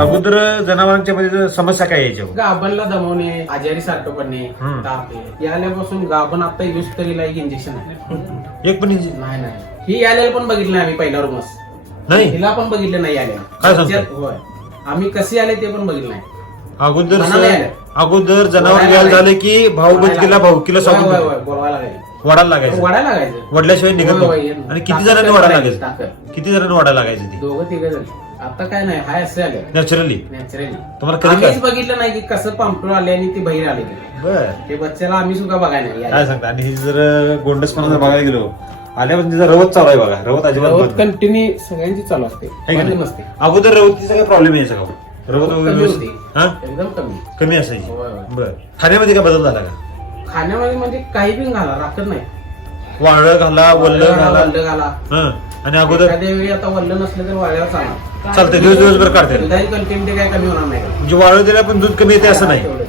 अगोदर जनावरांच्या मध्ये समस्या काय यायच्या? गाभणला दमवणे, आजारी सारखं पडणे, ताप हे आल्यापासून गाभण आता यूज तरीला एक इंजेक्शन आहे. एक पण नाही ही आलेलं पण बघितलं नाही आम्ही पहिला रूमस नाही, हिला पण बघितलं नाही काय आल्या. सांगता? होय आम्ही कशी आले ते पण बघितलं नाही. अगोदर जनावर घ्यायला झाले की भाऊ बचकीला भाऊकीला सांगून बोलवायला लागायचं, वडायला लागायचं. वडायला लागायचं, वडल्याशिवाय निघत नाही. आणि किती जणांनी वडायला लागायचं? ताकद किती जणांनी वडायला लागायचं ती? दोघं तिघ जण. आता काय नाही हाय असे आले नॅचरली. नॅचरली. तुम्हाला कधी आम्हीच बघितलं नाही की कसं पंपटून आले आणि ते बाहेर आले. बर ते बच्च्याला आम्ही सुद्धा बघायला काय नाही. सांगता? आणि ही जर गोंडसपणा जर बघायला गेलो आल्यापासून तिचा रवत चालू आहे बघा. रवत अजिबात बंद नाही. कंटिन्यू सगळ्यांची चालू असते, है का नाही? नसते. अगोदर रवतीचा काय प्रॉब्लेम यायचा का? रवत वगैरे कमी व्यवस्थित? होती. हा एकदम कमी. कमी असायची. होय, होय. बर खाण्यामध्ये काय बदल झाला का? खाण्यामध्ये म्हणजे काही पण घाला राखत नाही. वाळं घाला, वल्ल घाला. वल्ल घाला. हा आणि अगोदर एखाद्या वेळी आता वल्ल नसलं तर वाळ्यावर चालणार. चालतंय, दिवसभर काढते. दुधाची कंटेंट काय कमी होणार नाही. म्हणजे वाळं दिला पण दूध कमी येते असं नाही. तेवढंच.